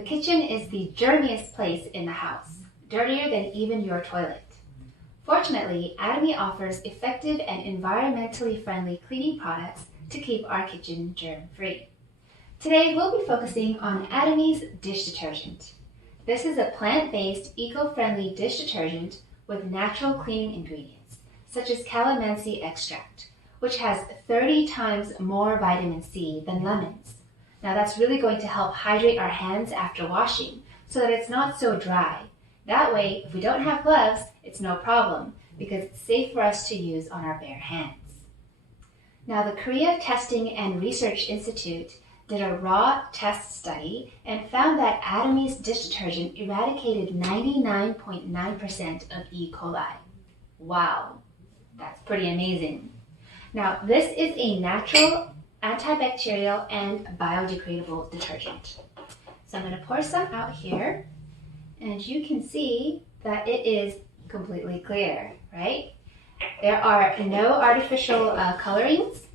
The kitchen is the germiest place in the house, dirtier than even your toilet. Fortunately, Atomy offers effective and environmentally friendly cleaning products to keep our kitchen germ-free. Today, we'll be focusing on Atomy's dish detergent. This is a plant-based, eco-friendly dish detergent with natural cleaning ingredients, such as calamansi extract, which has 30 times more vitamin C than lemons. Now that's really going to help hydrate our hands after washing so that it's not so dry. That way, if we don't have gloves, it's no problem because it's safe for us to use on our bare hands. Now the Korea Testing and Research Institute did a raw test study and found that Atomy's dish detergent eradicated 99.9% of E. coli. Wow, that's pretty amazing. Now this is a natural, antibacterial, and biodegradable detergent. So I'm going to pour some out here, and you can see that it is completely clear, right? There are no artificial colorings,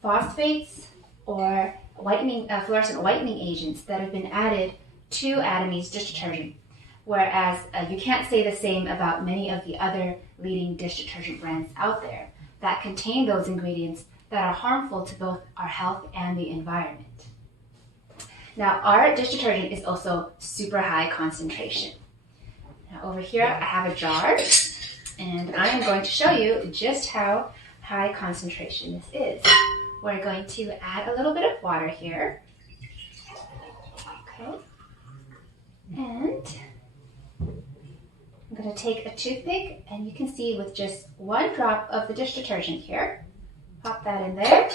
phosphates, or fluorescent whitening agents that have been added to Atomy's dish detergent, whereas you can't say the same about many of the other leading dish detergent brands out there that contain those ingredients that are harmful to both our health and the environment. Now, our dish detergent is also super high concentration. Now, over here, I have a jar, and I am going to show you just how high concentration this is. We're going to add a little bit of water here. Okay. And I'm going to take a toothpick, and you can see with just one drop of the dish detergent here, pop that in there,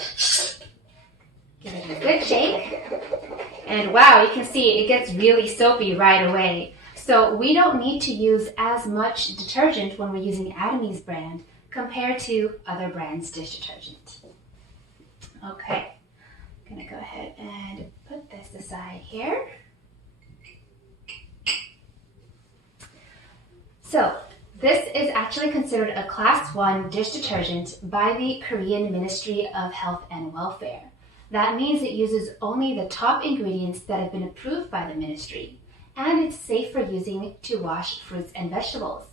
give it a good shake, and wow, you can see it gets really soapy right away. So we don't need to use as much detergent when we're using Atomy's brand compared to other brands' dish detergent. Okay, I'm going to go ahead and put this aside here. So this is actually considered a Class 1 dish detergent by the Korean Ministry of Health and Welfare. That means it uses only the top ingredients that have been approved by the ministry, and it's safe for using to wash fruits and vegetables.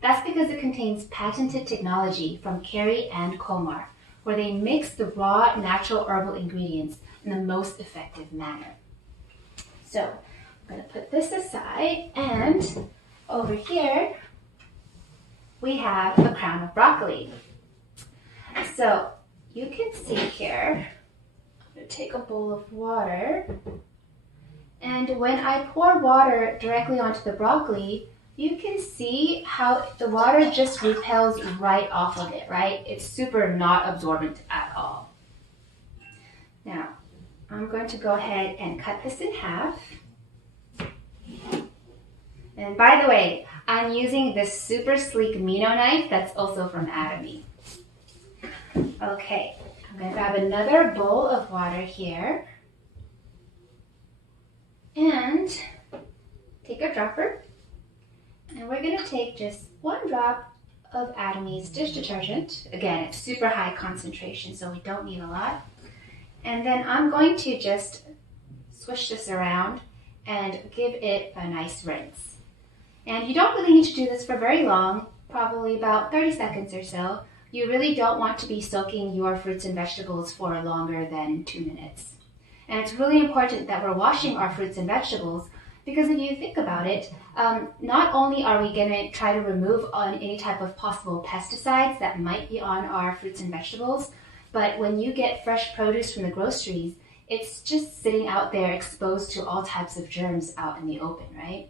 That's because it contains patented technology from Kerry and Komar, where they mix the raw natural herbal ingredients in the most effective manner. So I'm going to put this aside, and over here we have a crown of broccoli. So you can see here, I'm going to take a bowl of water, and when I pour water directly onto the broccoli, you can see how the water just repels right off of it, right? It's super not absorbent at all. Now, I'm going to go ahead and cut this in half. And by the way, I'm using this super sleek Mino knife that's also from Atomy. Okay, I'm going to grab another bowl of water here and take a dropper. And we're going to take just one drop of Atomy's dish detergent. Again, it's super high concentration, so we don't need a lot. And then I'm going to just swish this around and give it a nice rinse. And you don't really need to do this for very long, probably about 30 seconds or so. You really don't want to be soaking your fruits and vegetables for longer than 2 minutes. And it's really important that we're washing our fruits and vegetables because if you think about it, not only are we going to try to remove any type of possible pesticides that might be on our fruits and vegetables, but when you get fresh produce from the groceries, it's just sitting out there exposed to all types of germs out in the open, right?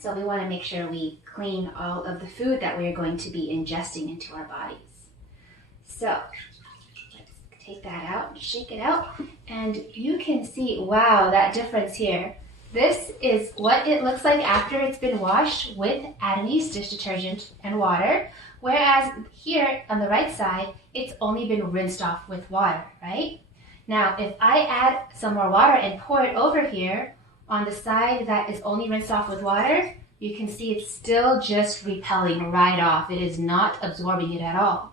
So we want to make sure we clean all of the food that we are going to be ingesting into our bodies. So let's take that out and shake it out, and you can see, wow, that difference here. This is what it looks like after it's been washed with Atomy's dish detergent and water, whereas here on the right side, it's only been rinsed off with water, right? Now, if I add some more water and pour it over here on the side that is only rinsed off with water, you can see it's still just repelling right off. It is not absorbing it at all.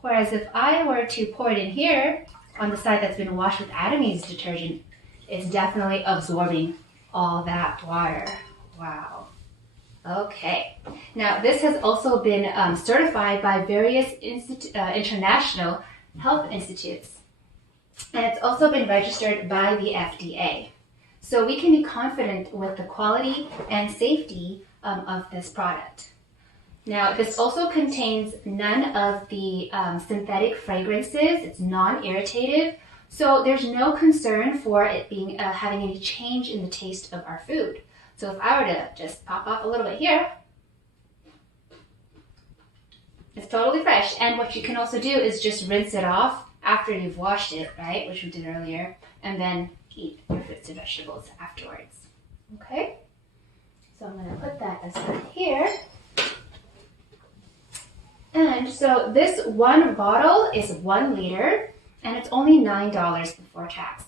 Whereas if I were to pour it in here on the side that's been washed with Atomy's detergent, it's definitely absorbing all that water. Wow. Okay. Now, this has also been certified by various international health institutes. And it's also been registered by the FDA. So we can be confident with the quality and safety of this product. Now, this also contains none of the synthetic fragrances. It's non-irritative, so there's no concern for it being having any change in the taste of our food. So if I were to just pop off a little bit here, it's totally fresh. And what you can also do is just rinse it off after you've washed it, right, which we did earlier, and then eat your fruits and vegetables afterwards. Okay? So I'm going to put that aside here. And so this one bottle is 1 liter, and it's only $9 before tax.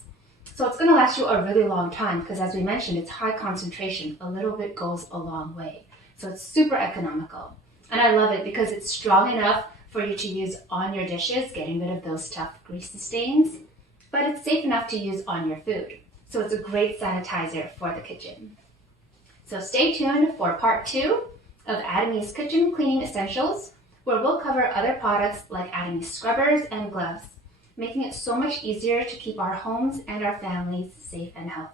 So it's going to last you a really long time because, as we mentioned, it's high concentration. A little bit goes a long way. So it's super economical. And I love it because it's strong enough for you to use on your dishes, getting rid of those tough greasy stains, but it's safe enough to use on your food. So it's a great sanitizer for the kitchen. So stay tuned for part 2 of Atomy's Kitchen Cleaning Essentials, where we'll cover other products like Atomy scrubbers and gloves, making it so much easier to keep our homes and our families safe and healthy.